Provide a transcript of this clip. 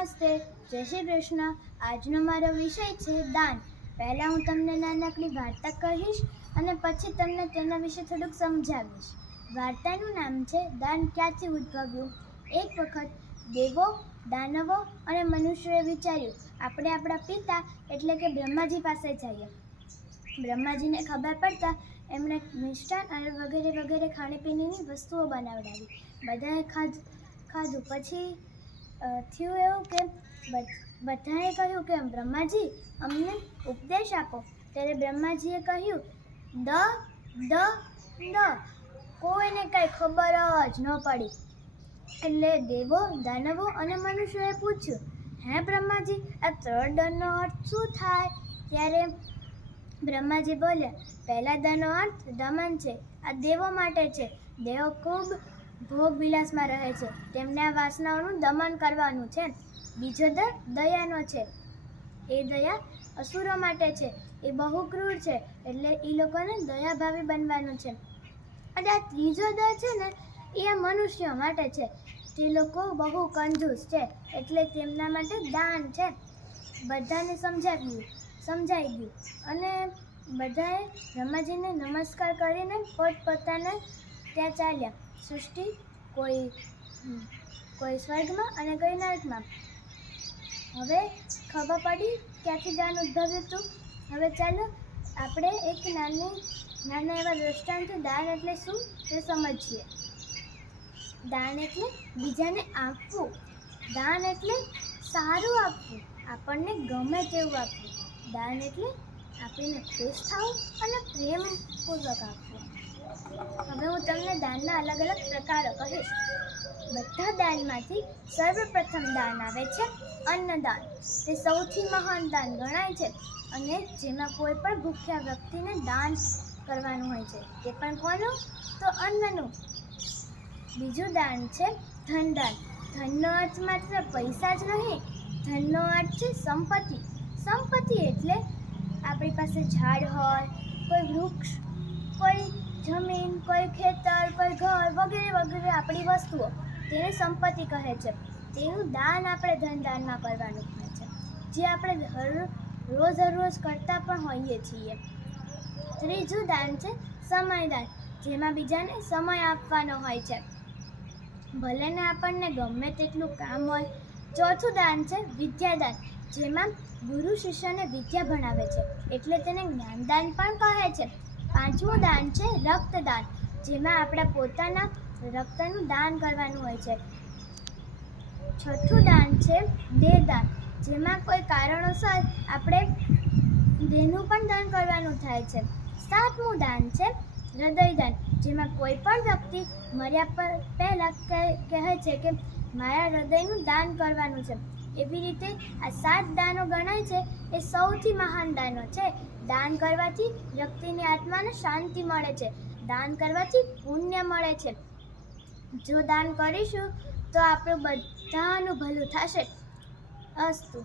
નમસ્તે. જય શ્રી કૃષ્ણ. આજનો મારો વિષય છે દાન. પહેલાં હું તમને નાનકડી વાર્તા કહીશ અને પછી તમને તેના વિશે થોડુંક સમજાવીશ. વાર્તાનું નામ છે, દાન ક્યાંથી ઉદ્ભવ્યું? એક વખત દેવો, દાનવો અને મનુષ્યોએ વિચાર્યું, આપણે આપણા પિતા એટલે કે બ્રહ્માજી પાસે જઈએ. બ્રહ્માજીને ખબર પડતા એમણે મિષ્ટાન અને વગેરે વગેરે ખાણીપીણીની વસ્તુઓ બનાવડાવી. બધાએ ખાધ, ખાધું. પછી થયું એવું કે બધ- બધાએ કહ્યું કે, બ્રહ્માજી, અમને ઉપદેશ આપો. ત્યારે બ્રહ્માજીએ કહ્યું, દ દ દ. કોઈને કાંઈ ખબર જ ન પડી. એટલે દેવો, દાનવો અને મનુષ્યોએ પૂછ્યું, હે બ્રહ્માજી, આ ત્રણ દનનો અર્થ શું થાય? ત્યારે બ્રહ્માજી બોલ્યા, પહેલા દળનો અર્થ દમન છે, આ દેવો માટે છે. દેવો ખૂબ ભોગ વિલાસમાં રહે છે. તેમને વાસનાઓનું દમન કરવાનું છે. બીજો દર દયાનો છે. એ દયા અસુરો માટે છે. એ બહુ ક્રૂર છે. એટલે એ લોકોને દયાભાવી બનવાનું છે. અને આ ત્રીજો દર છે ને, એ મનુષ્યો માટે છે. તે લોકો બહુ કંજૂસ છે. એટલે તેમના માટે દાન છે. બધાને સમજાવ્યું સમજાઈ ગયું. અને બધાએ રમાજીને નમસ્કાર કરીને પોતપોતાના ત્યાં ચાલ્યા. સૃષ્ટિ કોઈ કોઈ સ્વર્ગમાં અને કોઈ નર્કમાં. હવે ખબર પડી ક્યાંથી દાન ઉદ્ભવ્યું હતું? હવે ચાલો આપણે એક નાની, નાના એવા દ્રષ્ટાંત દાન એટલે શું તે સમજીએ. દાન એટલે બીજાને આપવું. દાન એટલે સારું આપવું, આપણને ગમે તેવું આપવું. દાન એટલે આપીને ખુશ થવું અને પ્રેમપૂર્વક આપવું. હવે હું તમને દાનના અલગ અલગ પ્રકારો કહીશ. બધા દાનમાંથી સર્વપ્રથમ દાન આવે છે અન્નદાન. તે સૌથી મહાન દાન ગણાય છે અને જેમાં કોઈ પણ ભૂખ્યા વ્યક્તિને દાન કરવાનું હોય છે. તે પણ કોનું? તો અન્નનું. બીજું દાન છે ધનદાન. ધનનો અર્થ માત્ર પૈસા જ નહીં, ધનનો અર્થ છે સંપત્તિ. સંપત્તિ એટલે આપણી પાસે ઝાડ હોય, કોઈ વૃક્ષ, કોઈ જમીન, કોઈ ખેતર, કોઈ ઘર વગેરે વગેરે આપણી વસ્તુઓ તેને સંપત્તિ કહે છે. તેનું દાન આપણે ધનદાનમાં કરવાનું હોય છે. જે આપણે હર રોજ રોજ કરતા પણ હોઈએ છીએ. ત્રીજું દાન છે સમયદાન, જેમાં બીજાને સમય આપવાનો હોય છે. ભલે ને આપણને ગમે તેટલું કામ હોય. ચોથું દાન છે વિદ્યાદાન, જેમાં ગુરુ શિષ્યને વિદ્યા ભણાવે છે. એટલે તેને જ્ઞાનદાન પણ કહે છે. પાંચમું દાન છે રક્તદાન, જેમાં આપણા પોતાના રક્તનું દાન કરવાનું હોય છે. છઠ્ઠું દાન છે દેહદાન, જેમાં કોઈ કારણોસર આપણે દેહનું પણ દાન કરવાનું થાય છે. સાતમું દાન છે હૃદયદાન, જેમાં કોઈ પણ વ્યક્તિ મર્યા પહેલાં કહે છે કે મારા હૃદયનું દાન કરવાનું છે. એવી રીતે આ સાત દાનો ગણાય છે, એ સૌથી મહાન દાનો છે. દાન કરવાથી વ્યક્તિની આત્માને શાંતિ મળે છે. દાન કરવાથી પુણ્ય મળે છે. જો દાન કરીશું, તો આપણું બધાનું ભલું થશે. અસ્તુ.